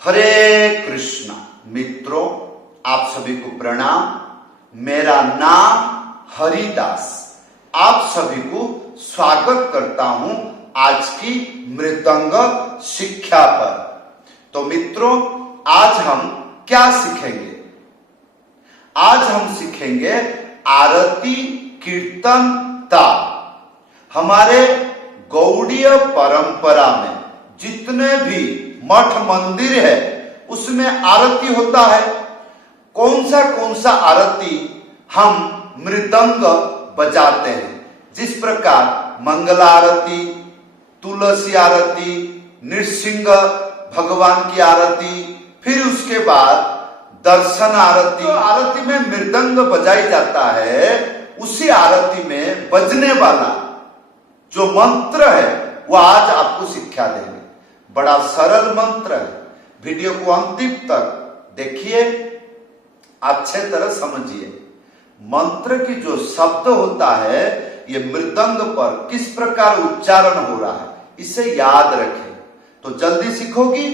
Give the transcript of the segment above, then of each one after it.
हरे कृष्णा मित्रों, आप सभी को प्रणाम। मेरा नाम हरिदास। आप सभी को स्वागत करता हूं आज की मृदंग शिक्षा पर। तो मित्रों, आज हम क्या सीखेंगे? आज हम सीखेंगे आरती कीर्तन ताल। हमारे गौड़ीय परंपरा में जितने भी मठ मंदिर है उसमें आरती होता है। कौन सा आरती हम मृदंग बजाते हैं। जिस प्रकार मंगला आरती, तुलसी आरती, नृसिंह भगवान की आरती, फिर उसके बाद दर्शन आरती। तो आरती में मृदंग बजाई जाता है, उसी आरती में बजने वाला जो मंत्र है वो आज आपको शिक्षा देंगे। बड़ा सरल मंत्र है। वीडियो को अंतिम तक देखिए, अच्छे तरह समझिए। मंत्र की जो शब्द होता है ये मृदंग पर किस प्रकार उच्चारण हो रहा है, इसे याद रखें तो जल्दी सीखोगी,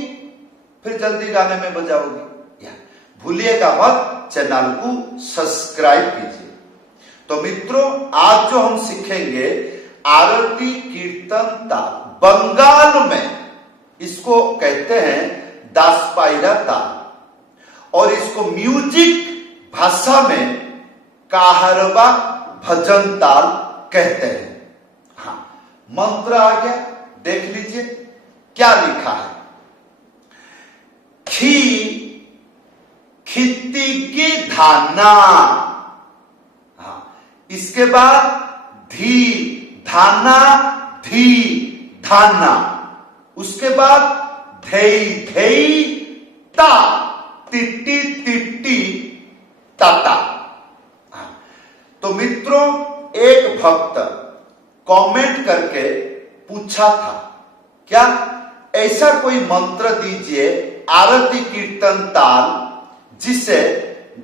फिर जल्दी गाने में बजाओगी। भूलिएगा मत, चैनल को सब्सक्राइब कीजिए। तो मित्रों, आज जो हम सीखेंगे आरती कीर्तन ताल। बंगाल में इसको कहते हैं दासपाइरा ताल और इसको म्यूजिक भाषा में काहरवा भजन ताल कहते हैं। हाँ, मंत्र आ गया, देख लीजिए क्या लिखा है। खित्ती धाना। हाँ, इसके बाद धी धाना, धी धाना। उसके बाद धई धई ता, तिट्टी तिट्टी ताता। तो मित्रों, एक भक्त कमेंट करके पूछा था, क्या ऐसा कोई मंत्र दीजिए आरती कीर्तन ताल जिसे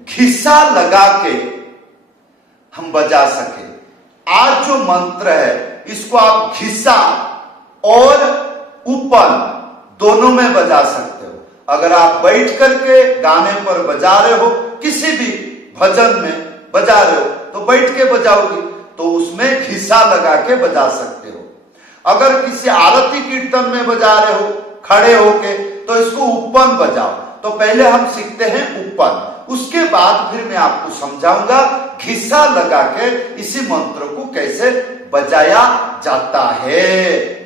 घिसा लगा के हम बजा सके। आज जो मंत्र है इसको आप घिसा और ऊपर दोनों में बजा सकते हो। अगर आप बैठ करके गाने पर बजा रहे हो, किसी भी भजन में बजा रहे हो तो बैठ के बजाओगे तो उसमें घिसा लगा के बजा सकते हो। अगर किसी आरती कीर्तन में बजा रहे हो खड़े होके तो इसको उपन बजाओ। तो पहले हम सीखते हैं उपन, उसके बाद फिर मैं आपको समझाऊंगा घिसा लगा के इसी मंत्र को कैसे बजाया जाता है।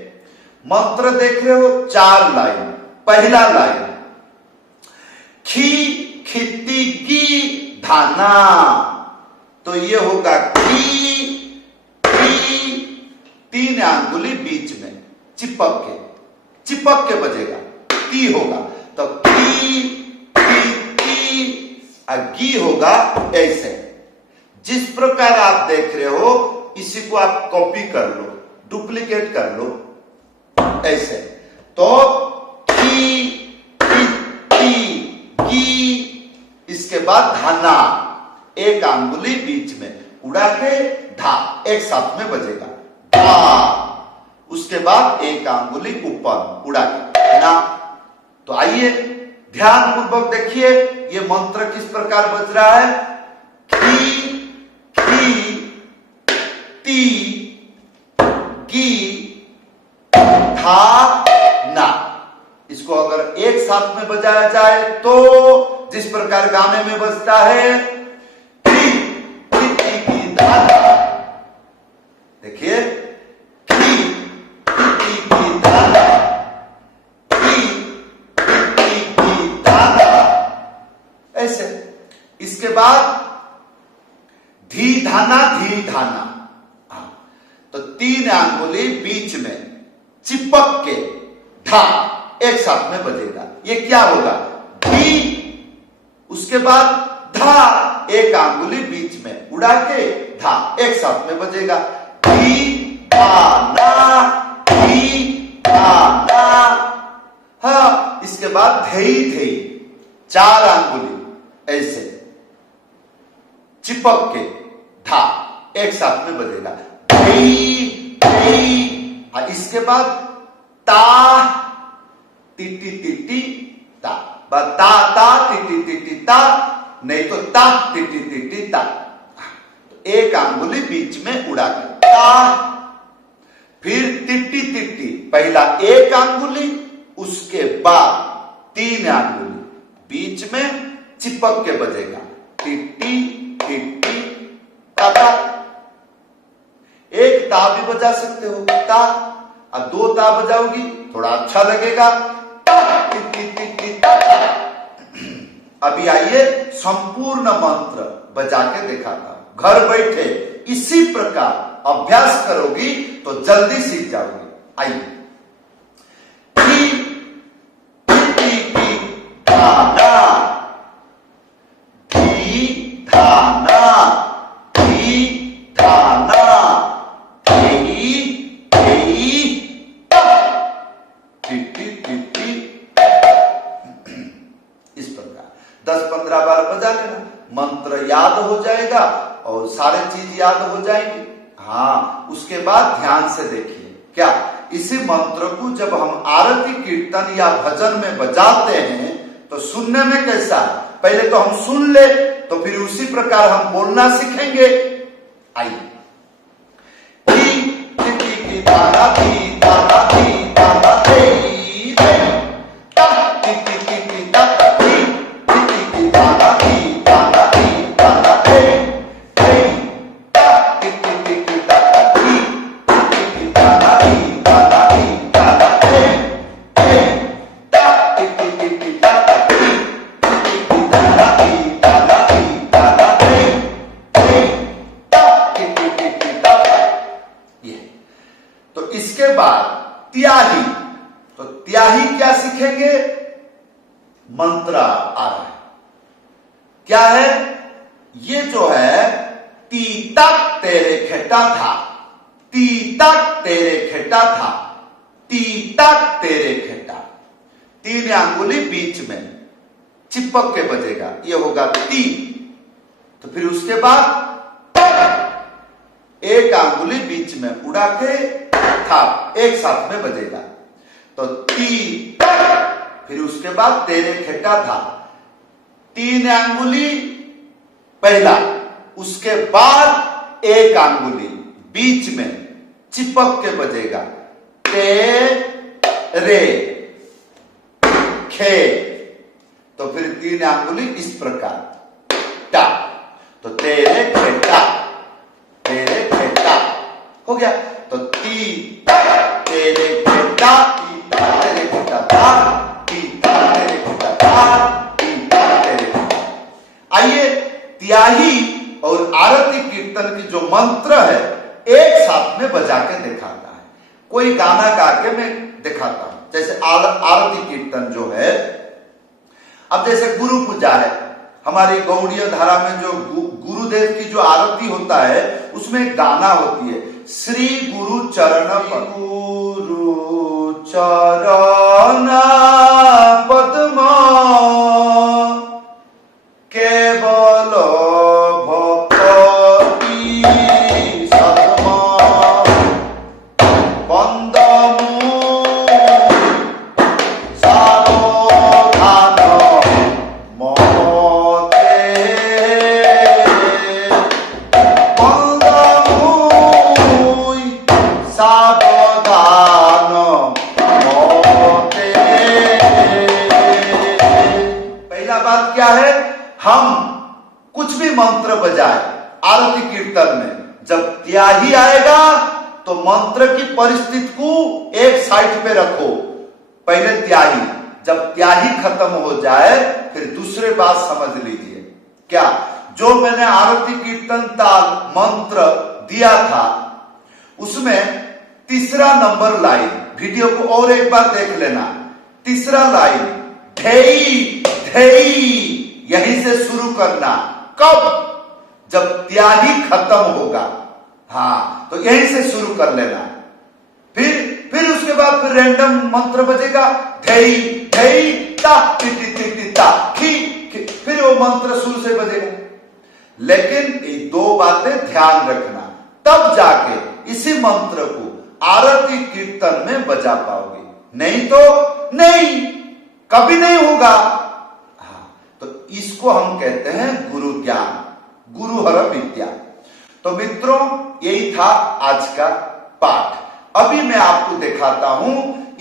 मंत्र देख रहे हो, 4 लाइन। पहला लाइन खित्ती की धाना, तो ये होगा की, 3 अंगुली बीच में चिपक के बजेगा, ती होगा। तो गी होगा ऐसे। जिस प्रकार आप देख रहे हो इसी को आप कॉपी कर लो, डुप्लीकेट कर लो ऐसे। तो इसके बाद धाना, 1 अंगुली बीच में उड़ा के धा, एक साथ में बजेगा धा। उसके बाद 1 अंगुली ऊपर उड़ा के ना। तो आइए ध्यान पूर्वक देखिए ये मंत्र किस प्रकार बज रहा है। ती की धा ना। इसको अगर एक साथ में बजाया जाए तो जिस प्रकार गाने में बजता है की धाना। देखिए की धाना, ऐसे। इसके बाद धी धाना, धी धाना। तो 3 अंगुली बीच में चिपक के धा, एक साथ में बजेगा। ये क्या होगा? धी, उसके बाद धा, 1 अंगुली बीच में उड़ा के धा, एक साथ में बजेगा। धी धाना, धी धाना। हाँ, इसके बाद धई धई, 4 अंगुली ऐसे चिपक के धा, एक साथ में बजेगा। धई धई। इसके बाद ता, टिटी टिटी ता। ता ता टी टी टी टी ता, नहीं तो ता टी टी टी टी ता। एक अंगुली बीच में उड़ा के ता, फिर टिट्टी टिट्टी, पहला एक अंगुली, उसके बाद 3 अंगुली बीच में चिपक के बजेगा, टिट्टी टिट्टी ता ता। एक ता भी बजा सकते हो, ता, और 2 ता बजाओगी थोड़ा अच्छा लगेगा, ता टिट्टी टिट्टी ता। अभी आइए संपूर्ण मंत्र बजा के दिखाता हूं, घर बैठे इसी प्रकार अभ्यास करोगी तो जल्दी सीख जाओगी। आइए, टी टी टी धाना, धी धाना, धी धाना, धी धी ता, टिट्टी टिट्टी। इस प्रकार 10-15 बार बजा लेना, मंत्र याद हो जाएगा और सारे चीज याद हो जाएंगी। हाँ, उसके बाद ध्यान से देखिए, क्या इसी मंत्र को जब हम आरती कीर्तन या भजन में बजाते हैं तो सुनने में कैसा, पहले तो हम सुन ले तो फिर उसी प्रकार हम बोलना सीखेंगे। आइए, टी टी टी तारा टी तारा टी तारा टी ता टी टी टी टी ता टी टी टी तारा टी तारा टी तारा टी ता टी टी टी टी ता टी टी तारा टी तारा टी तारा टी ता टी टी टी ता टी टी तारा टी तारा T तारा T ता T T T ता। ये तो इसके बाद त्याही, तो त्याही क्या सीखेंगे, मंत्र आ रहा है, क्या है ये जो है, ती तक तेरे खेटा था, ती तक तेरे खेटा था, ती तक तेरे खेटा, 3 अंगुली बीच में चिपक के बजेगा, ये होगा ती। तो फिर उसके बाद एक अंगुली बीच में उड़ा के था, एक साथ में बजेगा, तो ती, फिर उसके बाद तेरे खेटा था, 3 अंगुली पहला, उसके बाद एक अंगुली बीच में चिपक के बजेगा, ते रे खे, तो फिर 3 अंगुली इस प्रकार, टा, तो तेरे खेटा, तेरे खेटा हो गया। तो ती तेरे खेटा, तेरे खेटा था, ती तेरे खेटा था, ती तेरे खेटा। आइए, त्याही और आरती कीर्तन की जो मंत्र है एक साथ में बजा के दिखाता है, कोई गाना गा के मैं दिखाता हूं। जैसे आरती कीर्तन जो है, अब जैसे गुरु पूजा है, हमारी गौड़ीय धारा में जो गुरुदेव की जो आरती होता है उसमें गाना होती है, श्री गुरु चरण गुरु चरण पद्म केवल भक्ति सद्म बंदमु सावधान मोते, बंदमु सावधान मोते। पहला बात क्या है, हम कुछ भी मंत्र बजाए आरती कीर्तन में, जब त्याही आएगा तो मंत्र की परिस्थिति को एक साइड पे रखो, पहले त्याही, जब त्याही खत्म हो जाए फिर दूसरे बात समझ लीजिए। क्या, जो मैंने आरती कीर्तन ताल मंत्र दिया था उसमें तीसरा नंबर लाइन, वीडियो को और एक बार देख लेना, तीसरा लाइन धेई धेई, यहीं से शुरू करना। कब, जब त्याही खत्म होगा, हाँ, तो यहीं से शुरू कर लेना। फिर उसके बाद फिर रैंडम मंत्र बजेगा, धेई धेई ता टी टी टी टी ता खी, फिर वो मंत्र शुरू से बजेगा। लेकिन ये 2 बातें ध्यान रखना, तब जाके इसी मंत्र को आरती कीर्तन में बजा पाओगे, नहीं तो नहीं, कभी नहीं होगा। इसको हम कहते हैं गुरु ज्ञान, गुरुहर विद्या। तो मित्रों, यही था आज का पाठ। अभी मैं आपको दिखाता हूं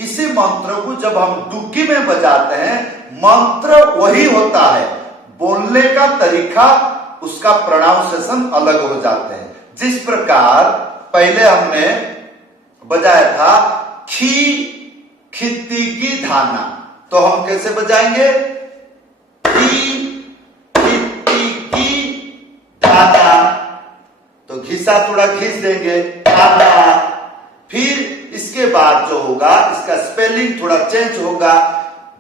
इसी मंत्र को जब हम डुग्गी में बजाते हैं, मंत्र वही होता है, बोलने का तरीका, उसका प्रोनाउंसिएशन अलग हो जाते हैं। जिस प्रकार पहले हमने बजाया था खी खित्ती की धाना, तो हम कैसे बजाएंगे? खी खित्ती की धाना, तो घिसा थोड़ा घिस देंगे, धाना। फिर इसके बाद जो होगा, इसका स्पेलिंग थोड़ा चेंज होगा,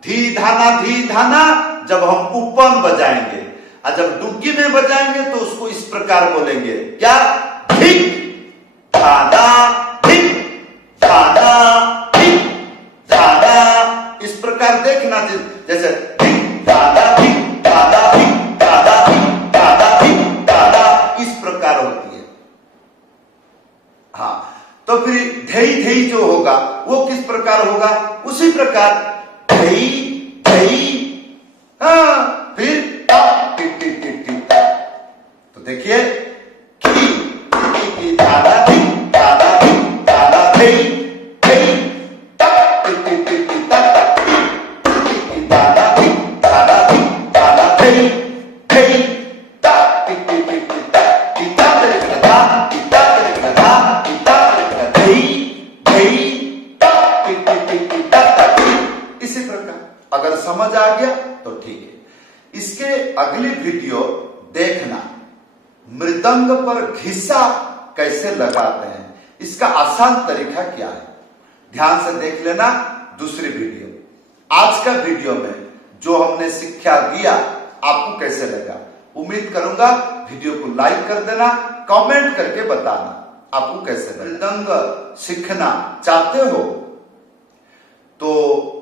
धी धाना जब हम ऊपर बजाएंगे, और जब डुग्गी में बजाएंगे तो उसको इस प्रकार बोलेंगे, क्या? धिक धाना, धिक धाना, धिक धाना। इस प्रकार देखना, जैसे धिक धाना, धिक धाना, धिक धाना, धिक धाना, धिक धाना, इस प्रकार होती है। हाँ, तो फिर धई धई जो होगा वो किस प्रकार होगा? उसी प्रकार धई धई, हाँ, फिर टा टिक टिक टिक टिक। तो देखिए, की की धाना, धिक धाना, धिक धाना, धई धई, टा टिक टिक टिक टिक, टा की धाना, धिक धाना, धिक धाना, धई धई, टा टिक टिक टिक टिक, टा टिका टिक धा, टिका टिक धा, टिका टिक धई धई, टा टिक टिक टिक टिक, टा टिक। इसी प्रकार अगर समझ आ गया तो ठीक है। इसके अगली वीडियो देखना, मृदंग पर घिसा कैसे लगाते हैं, इसका आसान तरीका क्या है, ध्यान से देख लेना दूसरी वीडियो। आज का वीडियो में जो हमने शिक्षा दिया आपको कैसे लगा, उम्मीद करूंगा वीडियो को लाइक कर देना, कमेंट करके बताना आपको कैसे लगा। मृदंग सीखना चाहते हो तो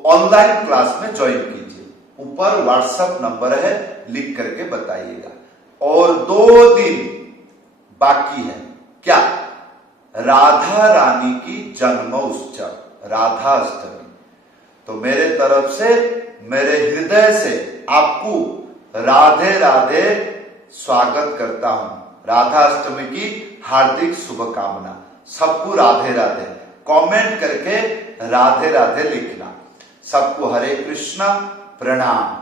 ऑनलाइन क्लास में ज्वाइन कीजिए, ऊपर व्हाट्सएप नंबर है, लिख करके बताइएगा। और 2 दिन बाकी है, क्या? राधा रानी की जन्मोत्सव, राधा अष्टमी। तो मेरे तरफ से, मेरे हृदय से आपको राधे राधे स्वागत करता हूं। राधा अष्टमी की हार्दिक शुभकामना। सबको राधे राधे, कमेंट करके राधे राधे लिखना। सबको हरे कृष्णा, प्रणाम।